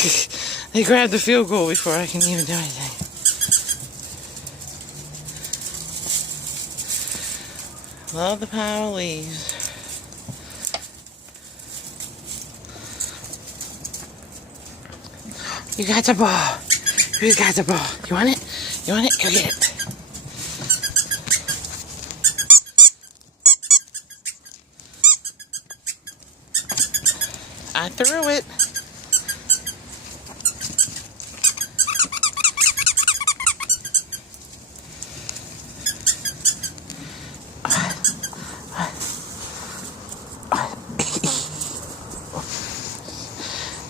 They grabbed the field goal before I can even do anything. Love the power leaves. You got the ball. You got the ball. You want it? You want it? Go get it. I threw it.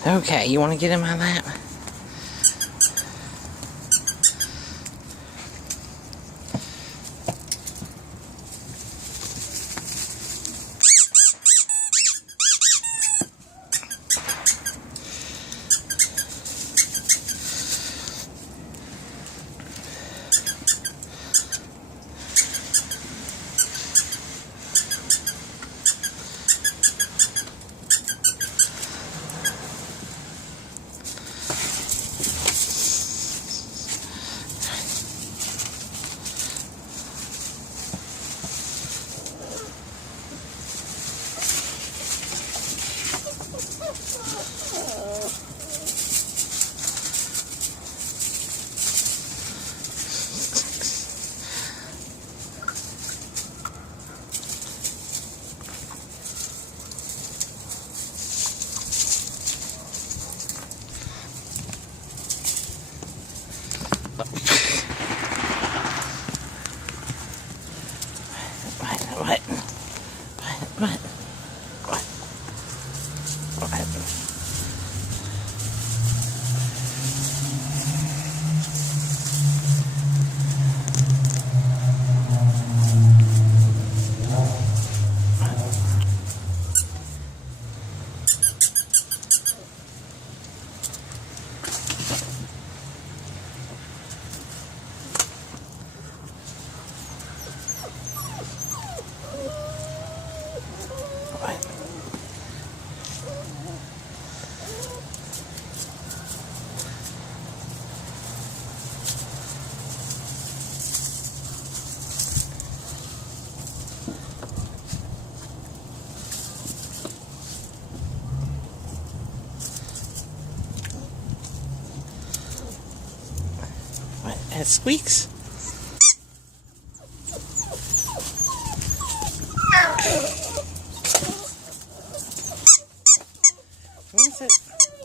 Okay, you want to get in my lap? It squeaks. What is it?